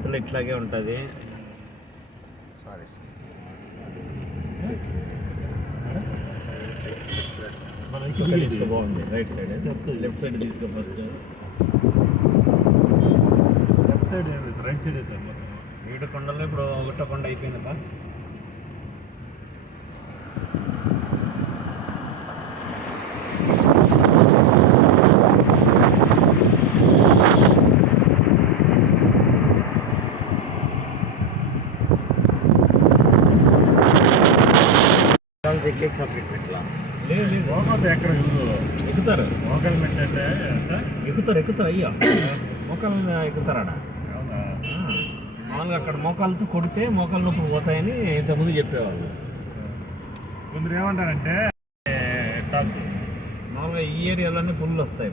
తిరుపతిలో ఇట్లాగే ఉంటుంది. సారీ సార్, తీసుకో, బాగుంది. రైట్ సైడ్ లెఫ్ట్ సైడ్ తీసుకో. First left side right side sir. వీటి కొండలో ఇప్పుడు ఒకటో కొండ అయిపోయిందా? ఎక్కే సబ్జెక్ట్ ఇట్లా లేదు మోకాలు ఎక్కడ ఎక్కుతారు. మోకాలు పెట్టంటే సార్ ఎక్కుతారు అయ్యా. మోకాలు ఎక్కుతారాడ. మామూలుగా అక్కడ మోకాలతో కొడితే మోకాలు నొప్పి పోతాయని ఇంతకుముందు చెప్పేవాళ్ళు. కొందరు ఏమంటారంటే మామూలుగా ఈ ఏరియాలోనే పుల్లు వస్తాయి.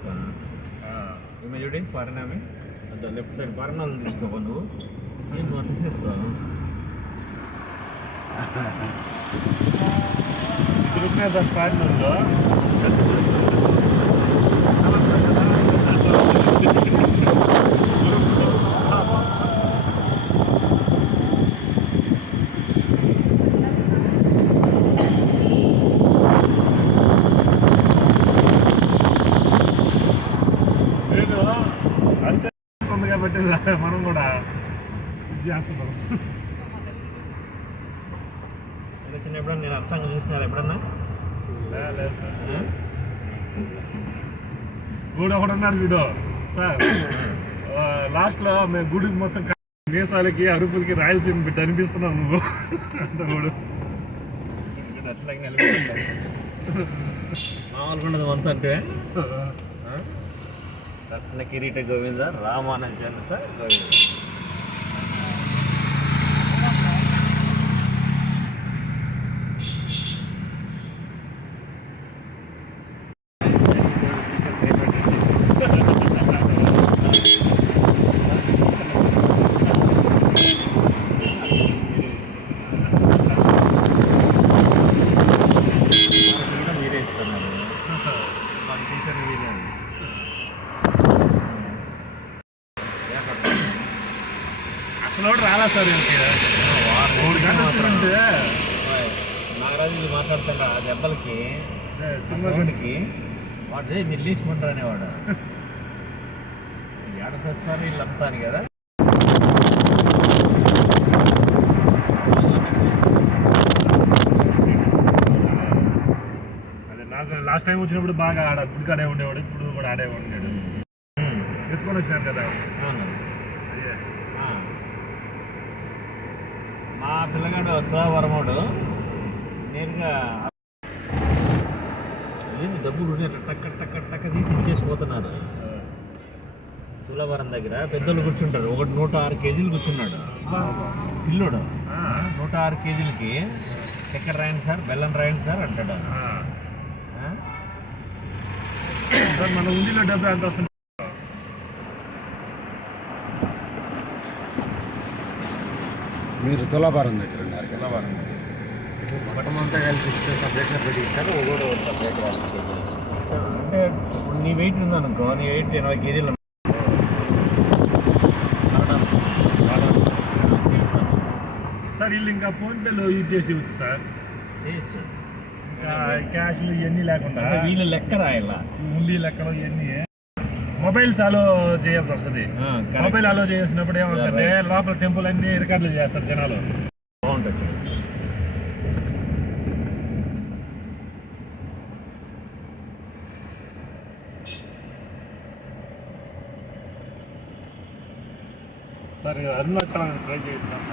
ఈమె చూడండి ఫారెన్ ఆమె అంత లెఫ్ట్ సైడ్ ఫారెన్ వాళ్ళు తీసుకో. నువ్వు నేను తీసేస్తాను. తిరుగుతున్నాయి సార్ ఫారినర్లో. నేను అరిసె ఉంది కాబట్టి మనం కూడా ఇది చేస్తున్నాం. చిన్నప్పుడు నేను అర్సంగా చూసినారు ఎప్పుడన్నా? లేదు సార్. గుడి ఒకటి ఉన్నాడు చూడు సార్. లాస్ట్లో మేము గుడికి మొత్తం మీసాలకి అరుపులకి రాయలసీమ బిడ్డ అనిపిస్తున్నావు నువ్వు అంత గుడు. అట్లాగే మామూలుగా ఉండదు అంత అంటే రత్న కిరీట గోవింద రామానంద గోవింద. అసలు రాలా సార్ మూడు గంటలు నాగరాజు మాట్లాడుతాడు ఆ దెబ్బలకి సినిమాకి వాడు మీరు లీసుకుంటారు అనేవాడు. ఏడ చేస్తారు వీళ్ళంతా అని కదా. అదే నాకు లాస్ట్ టైం వచ్చినప్పుడు బాగా ఆడ గుడికి ఆడే ఉండేవాడు. ఇప్పుడు కూడా ఆడే ఉండేవాడు. ఎత్తుకొని వచ్చినారు కదా. మా పిల్లగాడు తులావరముడు నేరుగా ఏంది డబ్బులు టక్క టక్క టక్క తీసి ఇచ్చేసిపోతున్నారు. తులావరం దగ్గర పెద్దలు కూర్చుంటారు. ఒకటి 106 కేజీలు కూర్చున్నాడు పిల్లోడు. 106 కేజీలకి చక్కెర రాయండి సార్, బెల్లం రాయండి సార్ అంటాడు. సార్ మన ఉండిలో డబ్బు ఎంత వస్తుంది? మీరు తులాభారం దగ్గర ఉన్నారు కదా సార్. కుటుంబంతా కలిసి ఇచ్చే సబ్జెక్ట్గా పెట్టి ఇస్తారు. ఒకటి సబ్జెక్ట్ అంటే ఇప్పుడు నీ వెయిట్ ఉందనుకో, నీ వెయిట్ 80 కేజీలు సార్. వీళ్ళు ఇంకా ఫోన్పేలో యూజ్ చేసి వచ్చు సార్. చేయొచ్చు. ఇంకా క్యాష్లు ఇవన్నీ లేకుండా వీళ్ళు లెక్క రాయాల. ఉండి లెక్కలు ఇవన్నీ మొబైల్స్ అలో చేయాల్సి వస్తుంది. మొబైల్ అలో చేసినప్పుడు ఏమవుతుందంటే లోపల టెంపుల్ అన్ని రికార్డులు చేస్తారు జనాలు. బాగుంటుంది. సార్ అరుణాచలం ట్రై చేస్తాం.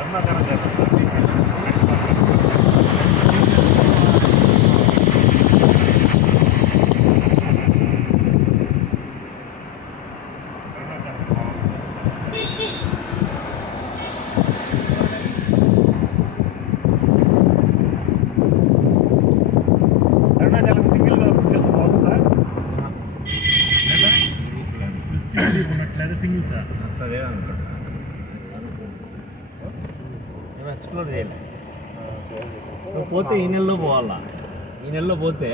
అరుణాచలం చేస్తాం. అరుణాచలం సింగిల్గా బుక్ చేసుకోవచ్చు సార్. లేదా ఉన్నట్లయితే సింగిల్ సార్. సరే అనుకుంటా ఎక్స్ప్లోర్ చేయాలి. పోతే ఈ నెలలో పోవాలా. ఈ నెలలో పోతే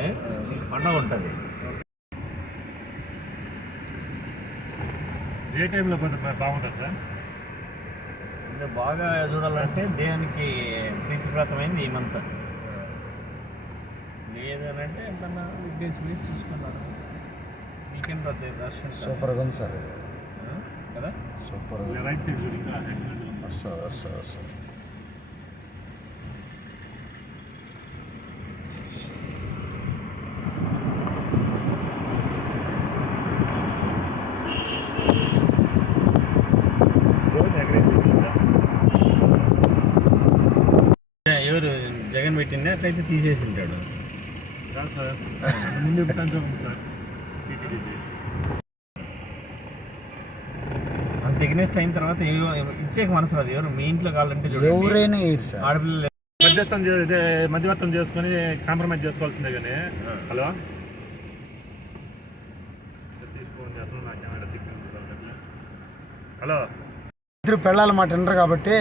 నీకు పండగ ఉంటుంది. ఏ టైంలో పోతే బాగుంటుంది సార్? అంటే బాగా చూడాలంటే దేవునికి ప్రీతిప్రదమైంది ఈ మంత్. లేదనంటే ఎప్పుడన్నా వీక్డేస్ ప్లీజ్ చూసుకున్నాను. వీకెండ్ వద్ద దర్శనం సూపర్గా ఉంది సార్ ఇది. కదా. సూపర్ రైట్ సైడ్ చూడు, ఇంకా excellent ఉంది. వస్తుంది. రోడ్ ఎంకరేజ్ చేసిందా? ఎవరు జగన్ పెట్టిండే అట్లయితే తీసేసి ఉంటాడు. కాదు సార్, ముందు ఎప్పుడంతా ఉంది సార్ టీటీడీది. అంత ఎగ్నెస్ట్ అయిన తర్వాత ఇచ్చేకి మనసు రాదు. ఎవరు మీ ఇంట్లో కావాలంటే చూడండి, ఎవరైనా ఇయ్యరు సార్. ఆడపిల్లలు మధ్యవర్తం చేసుకొని కాంప్రమైజ్ చేసుకోవాల్సిందే కానీ. హలో తీసుకోండి, అసలు నాకేమైనా సిగ్నల్. హలో ఇద్దరు పిల్లల మాట వినరు కాబట్టి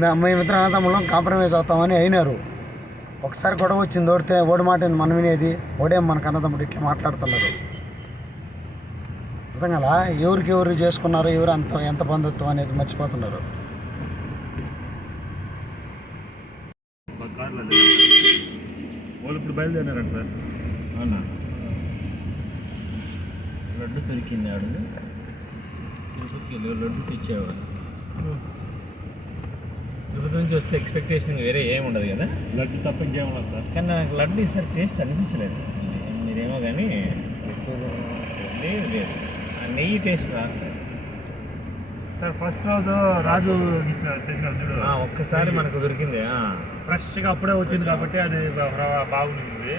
మేమిద్దరు అన్నదమ్ములం కాంప్రమైజ్ అవుతామని అయినారు. ఒకసారి గొడవ వచ్చింది, ఓడితే ఓడి మాట మనం వినేది, ఓడేం మనకు అన్నదమ్ముడు ఇట్లా మాట్లాడుతున్నారు. అర్థం కదా, ఎవరికి ఎవరు చేసుకున్నారు, ఎవరు ఎంత బంధుత్వం అనేది మర్చిపోతున్నారు. మా కార్లో వాళ్ళు ఇప్పుడు బయలుదేరారంట సార్. అవునా, లడ్డు దొరికింది. ఆడు తిరుపతికి లడ్డు తెచ్చేవాడు. తిరుపతి నుంచి వస్తే ఎక్స్పెక్టేషన్ వేరే ఏమి ఉండదు కదా. లడ్డు తప్ప ఇంకేమన్నా సార్? కానీ నాకు లడ్డు ఈసారి టేస్ట్ అనిపించలేదు. మీరేమో కానీ లేదు లేదు, ఆ నెయ్యి టేస్ట్ రాదు సార్. ఫస్ట్ రోజు రాజు తెచ్చినారు చూడు, ఒక్కసారి మనకు దొరికింది. ఫ్రెష్గా అప్పుడే వచ్చింది కాబట్టి అది బాగుంటుంది.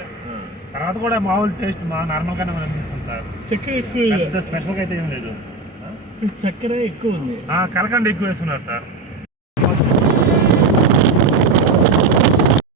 తర్వాత కూడా మామూలు టేస్ట్ నార్మల్గానే మనకు అనిపిస్తుంది సార్. చక్కెర ఎక్కువ, పెద్ద స్పెషల్గా అయితే ఏం లేదు. చక్కెర ఎక్కువ ఉంది. కలకండ ఎక్కువ వేస్తున్నారు సార్.